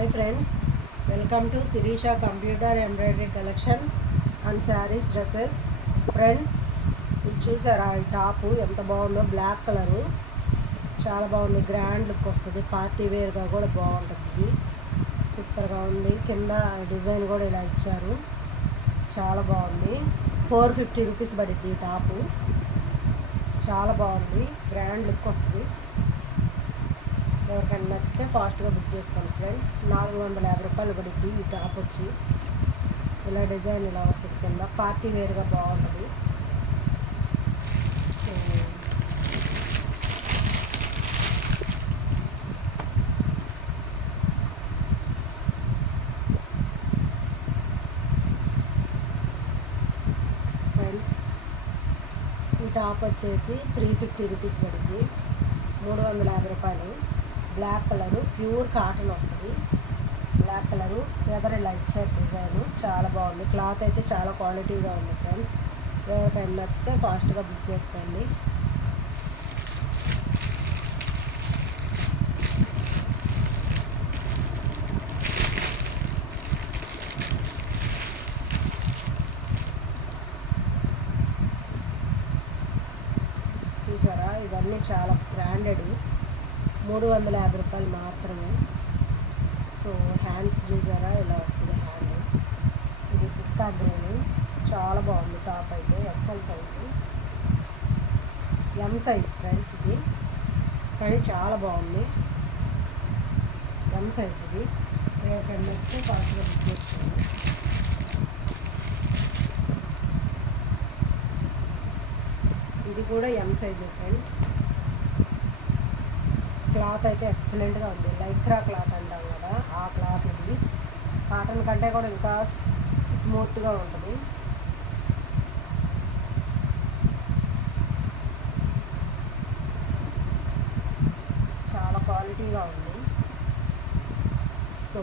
Hi friends, welcome to Shirisha computer embroidery collections and saris dresses. Friends, ఇది చూసారా? ఈ top ఎంత బాగుందో, బ్లాక్ కలరు, చాలా బాగుంది. గ్రాండ్ లుక్ వస్తుంది, పార్టీ వేర్గా కూడా బాగుంటుంది. ఇది సూపర్గా ఉంది. కింద డిజైన్ కూడా ఇలా ఇచ్చారు, చాలా బాగుంది. 450 రూపీస్ పడుద్ది ఈ టాపు. చాలా బాగుంది, గ్రాండ్ లుక్ వస్తుంది. ఎవరికైనా నచ్చితే ఫాస్ట్గా బుక్ చేసుకోండి ఫ్రెండ్స్. 450 రూపాయలు పడుద్ది ఈ టాప్ వచ్చి. ఇలా డిజైన్ ఇలా వస్తుంది, కింద పార్టీ వేర్గా బాగుంటుంది. ఫ్రెండ్స్, ఈ టాప్ వచ్చేసి 350 రూపీస్ పడుద్ది, 350 రూపాయలు. బ్లాక్ కలరు, ప్యూర్ కాటన్ వస్తుంది. బ్లాక్ కలరు వెదర్ ఇలా ఇచ్చారు డిజైన్, చాలా బాగుంది. క్లాత్ అయితే చాలా క్వాలిటీగా ఉంది ఫ్రెండ్స్. ఎవరికైనా నచ్చితే ఫాస్ట్గా బుక్ చేసుకోండి. చూసారా? ఇవన్నీ చాలా బ్రాండెడ్, 350 రూపాయలు మాత్రమే. సో హ్యాండ్స్ చూసారా ఇలా వస్తుంది హ్యాండ్. ఇది పిస్తా గ్రీన్, చాలా బాగుంది టాప్ అయితే. XL size, M size friends ఇది, కానీ చాలా బాగుంది. ఎం సైజ్ ఇది. రేపు నచ్చితే ఫాస్ట్గా బుక్ చేసుకోండి. ఇది కూడా ఎం సైజే ఫ్రెండ్స్. క్లాత్ అయితే ఎక్సలెంట్గా ఉంది. లైక్రా క్లాత్ అంటాం కదా, ఆ క్లాత్ ఇది. కాటన్ కంటే కూడా ఇంకా స్మూత్గా ఉంటుంది. చాలా క్వాలిటీగా ఉంది. సో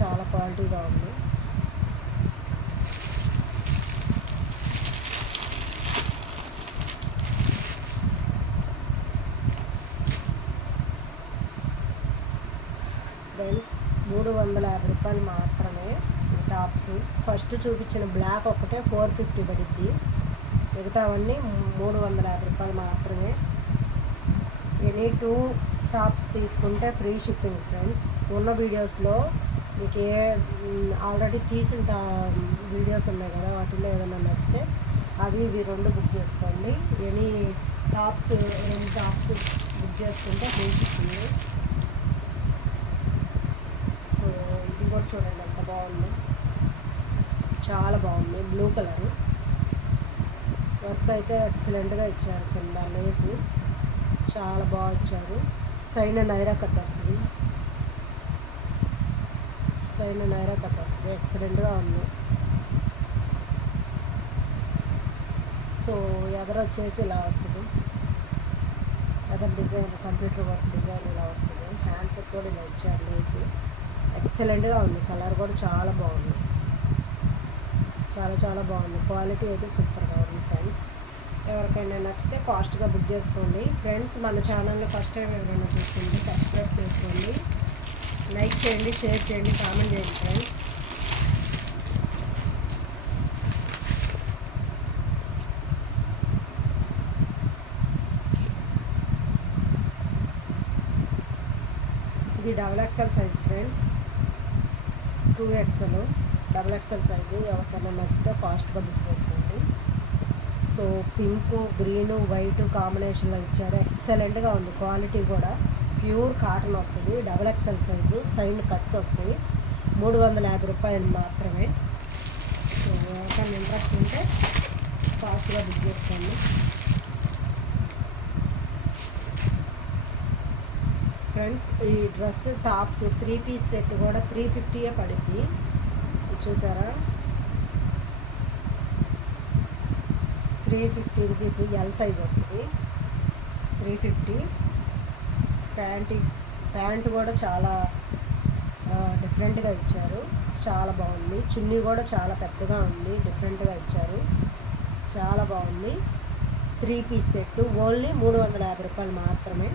చాలా క్వాలిటీగా ఉంది. ఫ్రెండ్స్, 350 రూపాయలు మాత్రమే ఈ టాప్స్. ఫస్ట్ చూపించిన బ్లాక్ ఒకటే 450 పడిద్ది, మిగతావన్నీ 350 రూపాయలు మాత్రమే. ఎనీ 2 టాప్స్ తీసుకుంటే ఫ్రీ షిప్పింగ్ ఫ్రెండ్స్. ఉన్న వీడియోస్లో మీకు ఆల్రెడీ తీసిన వీడియోస్ ఉన్నాయి కదా, వాటిలో ఏదైనా నచ్చితే అవి ఇవి 2 బుక్ చేసుకోండి. ఎనీ టాప్స్ 2 టాప్స్ బుక్ చేసుకుంటే ఫ్రీ షిప్పింగ్. ఇది కూడా చూడండి ఎంత బాగుంది, చాలా బాగుంది. బ్లూ కలరు, వర్క్ అయితే ఎక్సలెంట్గా ఇచ్చారు. కింద లేసు చాలా బాగా ఇచ్చారు. సైడ్ నైరా కట్ వస్తుంది, సైడ్ నైరా కట్ వస్తుంది, ఎక్సలెంట్గా ఉంది. సో ఎదర వచ్చేసి ఇలా వస్తుంది, ఎదర డిజైన్ కంప్యూటర్ వర్క్ డిజైన్ ఇలా వస్తుంది. హ్యాండ్స్ కూడా ఇలా ఇచ్చారు లేసు, ఎక్సలెంట్గా ఉంది. కలర్ కూడా చాలా బాగుంది, చాలా చాలా బాగుంది. క్వాలిటీ అయితే సూపర్గా ఉంది ఫ్రెండ్స్. ఎవరికైనా నచ్చితే ఫాస్ట్గా బుక్ చేసుకోండి ఫ్రెండ్స్. మన ఛానల్ని ఫస్ట్ టైం ఎవరైనా చూస్తుంది సబ్స్క్రైబ్ చేసుకోండి, లైక్ చేయండి, షేర్ చేయండి, కామెంట్ చేయండి ఫ్రెండ్స్. ఇది XXL size friends, 2XL, XXL size. ఎవరికైనా నచ్చితే ఫాస్ట్గా బుక్ చేసుకోండి. సో పింక్, గ్రీను, వైట్ కాంబినేషన్లో ఇచ్చారు, ఎక్సలెంట్గా ఉంది. క్వాలిటీ కూడా ప్యూర్ కాటన్ వస్తుంది. XXL సైజు, సైడ్ కట్స్ వస్తాయి. 350 రూపాయలు మాత్రమే. సో ఎవరికైనా ఇంట్రెస్ట్ ఉంటే ఫాస్ట్గా బుక్ చేసుకోండి ఫ్రెండ్స్. ఈ డ్రెస్ టాప్స్ 3 పీస్ సెట్ కూడా 350 పడుద్ది. చూసారా? 350 రూపీస్. ఎల్ సైజ్ వస్తుంది, 350. ప్యాంట్ కూడా చాలా డిఫరెంట్గా ఇచ్చారు, చాలా బాగుంది. చున్నీ కూడా చాలా పెద్దగా ఉంది, డిఫరెంట్గా ఇచ్చారు, చాలా బాగుంది. 3 పీస్ సెట్ ఓన్లీ 350 రూపాయలు మాత్రమే.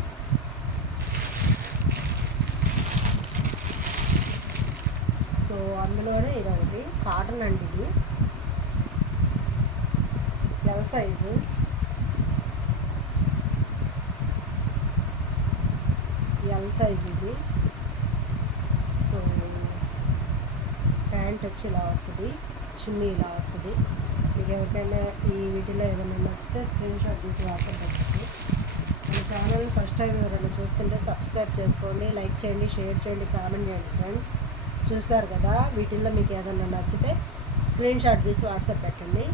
అందులోనే ఇది ఒకటి కాటన్ అండి, ఇది ఎల్ సైజు. ఎల్ సైజ్ ఇది. సో ప్యాంట్ వచ్చి ఇలా వస్తుంది, చున్నీ ఇలా వస్తుంది. మీకు ఎవరికైనా ఈ వీటిలో ఏదైనా నచ్చితే స్క్రీన్ షాట్ తీసి వాట్సాప్ పెట్టండి. మన ఛానల్ని ఫస్ట్ టైం ఎవరైనా చూస్తుంటే సబ్స్క్రైబ్ చేసుకోండి, లైక్ చేయండి, షేర్ చేయండి, కామెంట్ చేయండి ఫ్రెండ్స్. చూసారు కదా, వీటిల్లో మీకు ఏదైనా నచ్చితే స్క్రీన్ షాట్ తీసి వాట్సాప్ పెట్టండి.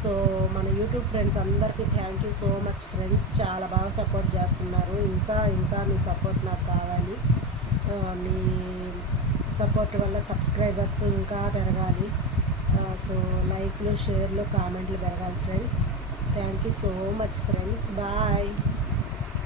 సో మన యూట్యూబ్ ఫ్రెండ్స్ అందరికీ thank you so much friends. చాలా బాగా సపోర్ట్ చేస్తున్నారు. ఇంకా ఇంకా మీ సపోర్ట్ నాకు కావాలి. మీ సపోర్ట్ వల్ల సబ్స్క్రైబర్స్ ఇంకా పెరగాలి. సో లైక్లు, షేర్లు, కామెంట్లు పెరగాలి friends. Thank you so much friends. Bye.